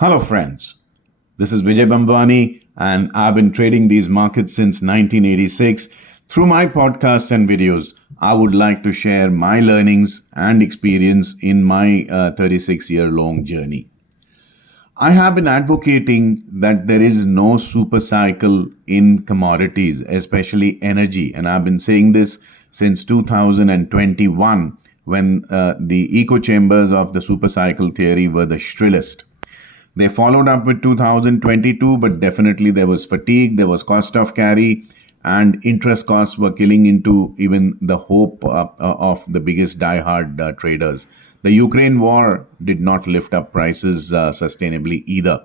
Hello, friends. This is Vijay Bhambwani, and I've been trading these markets since 1986. Through my podcasts and videos, I would like to share my learnings and experience in my 36-year-long journey. I have been advocating that there is no super cycle in commodities, especially energy, and I've been saying this since 2021 when the echo chambers of the super cycle theory were the shrillest. They followed up with 2022, but definitely there was fatigue, there was cost of carry, and interest costs were killing into even the hope of the biggest diehard traders. The Ukraine war did not lift up prices sustainably either.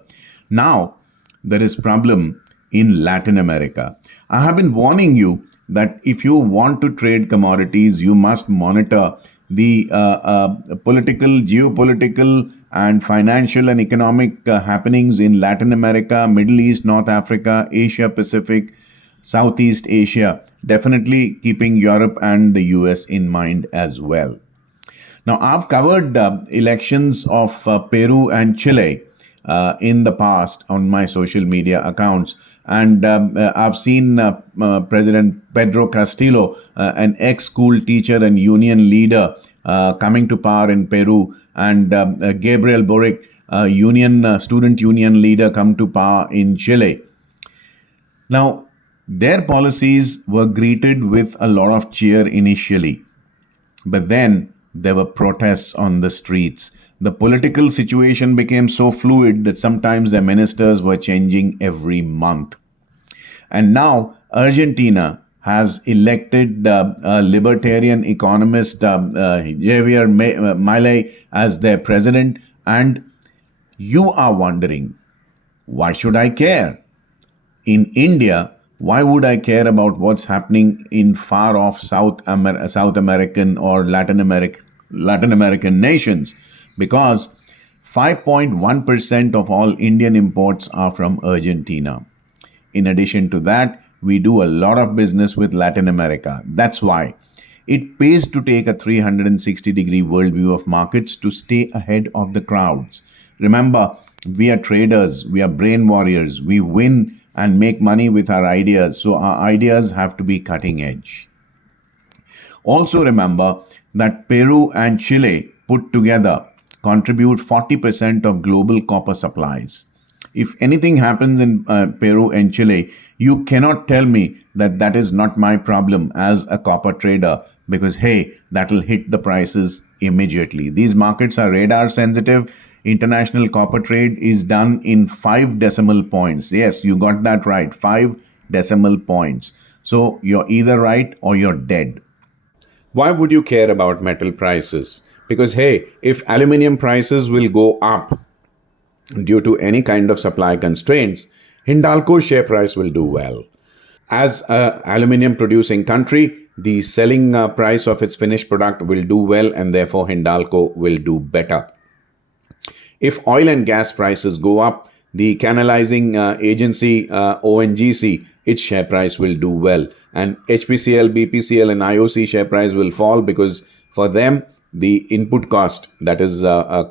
Now, there is problem in Latin America. I have been warning you that if you want to trade commodities, you must monitor the political, geopolitical, and financial and economic happenings in Latin America, Middle East, North Africa, Asia Pacific, Southeast Asia, definitely keeping Europe and the US in mind as well. Now, I've covered elections of Peru and Chile in the past on my social media accounts. And I've seen President Pedro Castillo, an ex-school teacher and union leader, coming to power in Peru, and Gabriel Boric, student union leader, come to power in Chile. Now, their policies were greeted with a lot of cheer initially, but then there were protests on the streets. The political situation became so fluid that sometimes their ministers were changing every month. And now Argentina has elected a libertarian economist, Javier Milei, as their president. And you are wondering, why should I care? In India, why would I care about what's happening in far off South American or Latin American nations? Because 5.1% of all Indian imports are from Argentina. In addition to that, we do a lot of business with Latin America. That's why it pays to take a 360-degree worldview of markets to stay ahead of the crowds. Remember, we are traders, we are brain warriors, we win and make money with our ideas, so our ideas have to be cutting edge. Also remember that Peru and Chile put together contribute 40% of global copper supplies. If anything happens in Peru and Chile, you cannot tell me that that is not my problem as a copper trader, because hey, that'll hit the prices immediately. These markets are radar sensitive. International copper trade is done in 5 decimal points. Yes, you got that right, 5 decimal points. So you're either right or you're dead. Why would you care about metal prices? Because hey, if aluminium prices will go up due to any kind of supply constraints, Hindalco's share price will do well. As an aluminium producing country, the selling price of its finished product will do well, and therefore Hindalco will do better. If oil and gas prices go up, the canalizing agency ONGC, its share price will do well. And HPCL, BPCL and IOC share price will fall because for them, the input cost, that is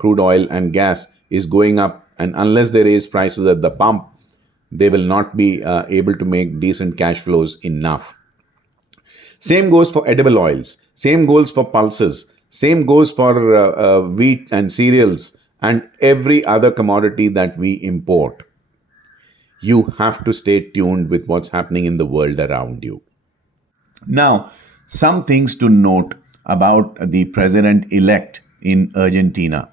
crude oil and gas, is going up. And unless they raise prices at the pump, they will not be able to make decent cash flows enough. Same goes for edible oils. Same goes for pulses. Same goes for wheat and cereals and every other commodity that we import. You have to stay tuned with what's happening in the world around you. Now, some things to note about the president-elect in Argentina.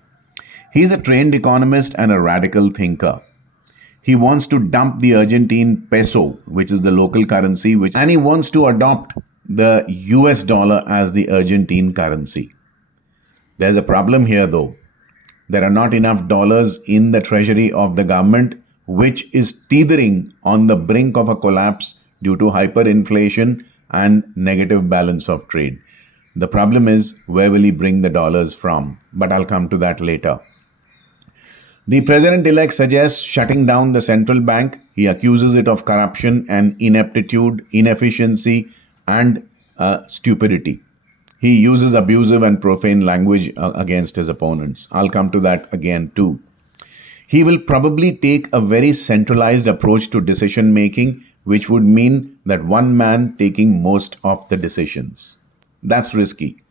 He's a trained economist and a radical thinker. He wants to dump the Argentine peso, which is the local currency, and he wants to adopt the US dollar as the Argentine currency. There's a problem here though. There are not enough dollars in the treasury of the government, which is teetering on the brink of a collapse due to hyperinflation and negative balance of trade. The problem is, where will he bring the dollars from? But I'll come to that later. The president-elect suggests shutting down the central bank. He accuses it of corruption and ineptitude, inefficiency, and stupidity. He uses abusive and profane language against his opponents. I'll come to that again too. He will probably take a very centralized approach to decision making, which would mean that one man taking most of the decisions. That's risky.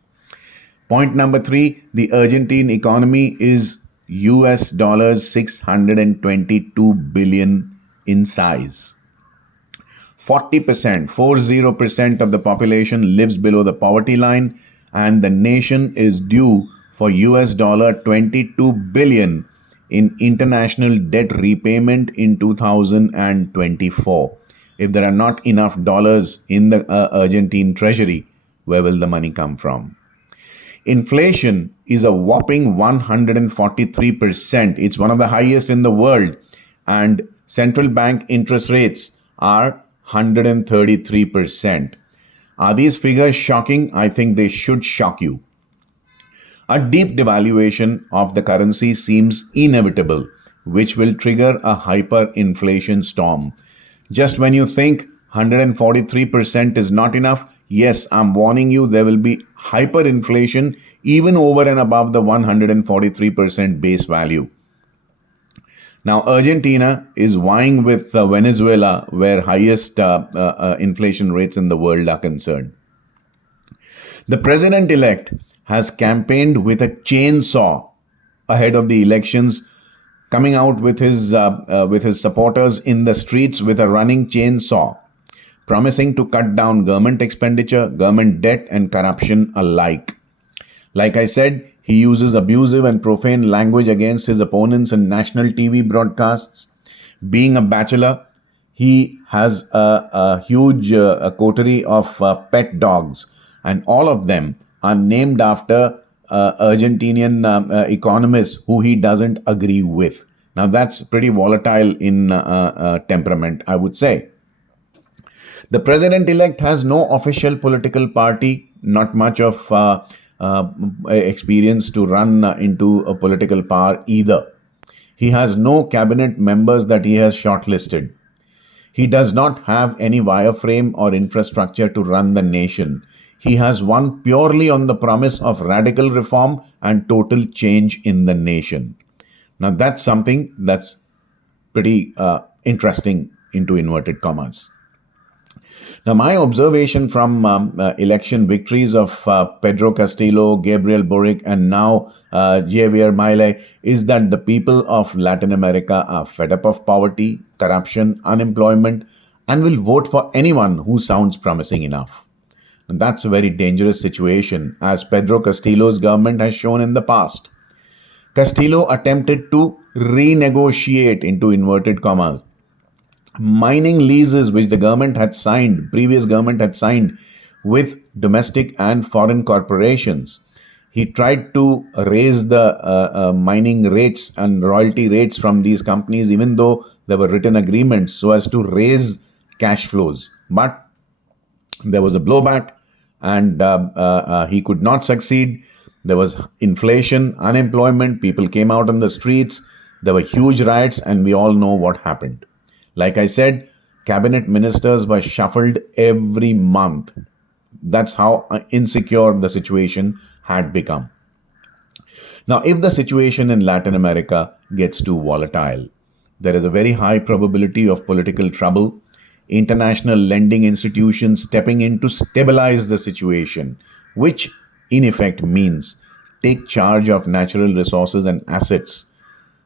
Point number three, the Argentine economy is US dollars 622 billion in size. 40%, 40% of the population lives below the poverty line, and the nation is due for US dollar 22 billion in international debt repayment in 2024. If there are not enough dollars in the Argentine treasury, where will the money come from? Inflation is a whopping 143%. It's one of the highest in the world. And central bank interest rates are 133%. Are these figures shocking? I think they should shock you. A deep devaluation of the currency seems inevitable, which will trigger a hyperinflation storm. Just when you think 143% is not enough, yes, I'm warning you, there will be hyperinflation even over and above the 143% base value. Now, Argentina is vying with Venezuela, where highest inflation rates in the world are concerned. The president-elect has campaigned with a chainsaw ahead of the elections, coming out with his supporters in the streets with a running chainsaw, promising to cut down government expenditure, government debt, and corruption alike. Like I said, he uses abusive and profane language against his opponents in national TV broadcasts. Being a bachelor, he has a huge coterie of pet dogs, and all of them are named after Argentinian economists who he doesn't agree with. Now, that's pretty volatile in temperament, I would say. The president-elect has no official political party, not much of experience to run into a political power either. He has no cabinet members that he has shortlisted. He does not have any wireframe or infrastructure to run the nation. He has won purely on the promise of radical reform and total change in the nation. Now, that's something that's pretty interesting into inverted commas. Now, my observation from election victories of Pedro Castillo, Gabriel Boric, and now Javier Milei is that the people of Latin America are fed up of poverty, corruption, unemployment, and will vote for anyone who sounds promising enough. And that's a very dangerous situation, as Pedro Castillo's government has shown in the past. Castillo attempted to renegotiate, into inverted commas, mining leases which the previous government had signed with domestic and foreign corporations. He tried to raise the mining rates and royalty rates from these companies, even though there were written agreements so as to raise cash flows. But there was a blowback, and he could not succeed. There was inflation, unemployment, people came out on the streets, there were huge riots, and we all know what happened. Like I said, cabinet ministers were shuffled every month. That's how insecure the situation had become. Now, if the situation in Latin America gets too volatile, there is a very high probability of political trouble, international lending institutions stepping in to stabilize the situation, which in effect means take charge of natural resources and assets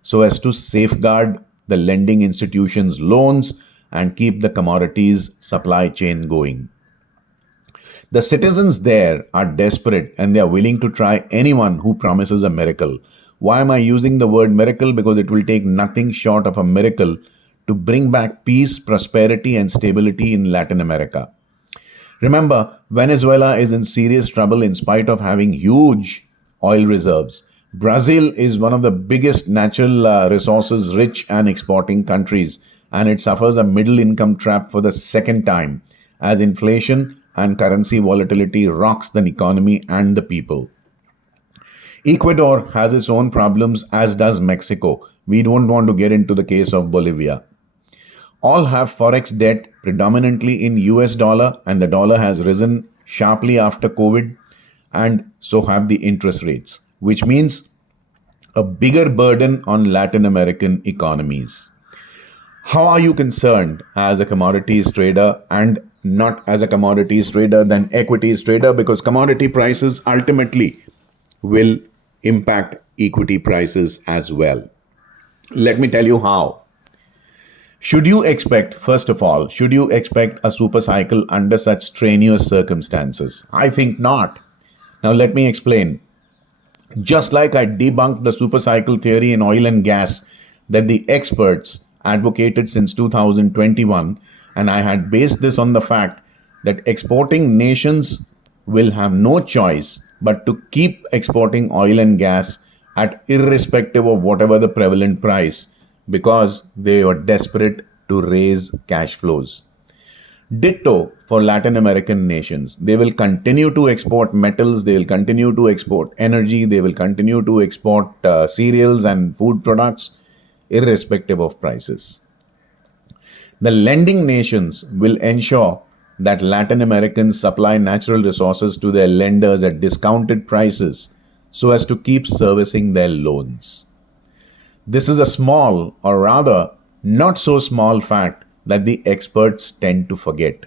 so as to safeguard the lending institutions' loans and keep the commodities supply chain going. The citizens there are desperate and they are willing to try anyone who promises a miracle. Why am I using the word miracle? Because it will take nothing short of a miracle to bring back peace, prosperity, and stability in Latin America. Remember, Venezuela is in serious trouble in spite of having huge oil reserves. Brazil is one of the biggest natural resources rich and exporting countries, and it suffers a middle income trap for the second time as inflation and currency volatility rocks the economy and the people. Ecuador has its own problems, as does Mexico. We don't want to get into the case of Bolivia. All have forex debt predominantly in US dollar, and the dollar has risen sharply after COVID, and so have the interest rates, which means a bigger burden on Latin American economies. How are you concerned as a commodities trader and not as a commodities trader than equities trader? Because commodity prices ultimately will impact equity prices as well. Let me tell you how. First of all, should you expect a super cycle under such strenuous circumstances? I think not. Now, let me explain. Just like I debunked the supercycle theory in oil and gas that the experts advocated since 2021, and I had based this on the fact that exporting nations will have no choice but to keep exporting oil and gas at irrespective of whatever the prevalent price because they are desperate to raise cash flows. Ditto for Latin American nations. They will continue to export metals, they will continue to export energy, they will continue to export cereals and food products, irrespective of prices. The lending nations will ensure that Latin Americans supply natural resources to their lenders at discounted prices so as to keep servicing their loans. This is a small, or rather, not so small fact that the experts tend to forget.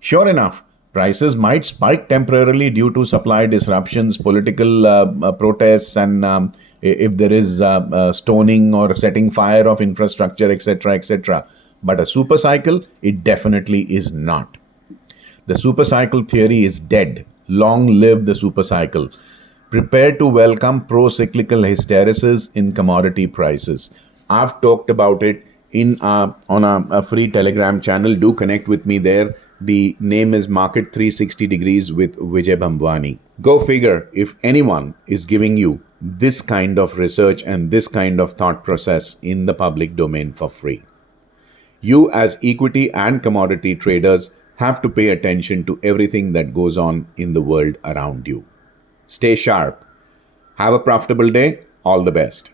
Sure enough, prices might spike temporarily due to supply disruptions, political protests, and if there is stoning or setting fire of infrastructure, etc., etc. But a super cycle, it definitely is not. The super cycle theory is dead. Long live the super cycle. Prepare to welcome pro-cyclical hysteresis in commodity prices. I've talked about it on a free Telegram channel. Do connect with me there. The name is Market 360 Degrees with Vijay Bhambwani. Go figure if anyone is giving you this kind of research and this kind of thought process in the public domain for free. You as equity and commodity traders have to pay attention to everything that goes on in the world around you. Stay sharp. Have a profitable day. All the best.